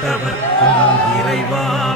என் இறைவா.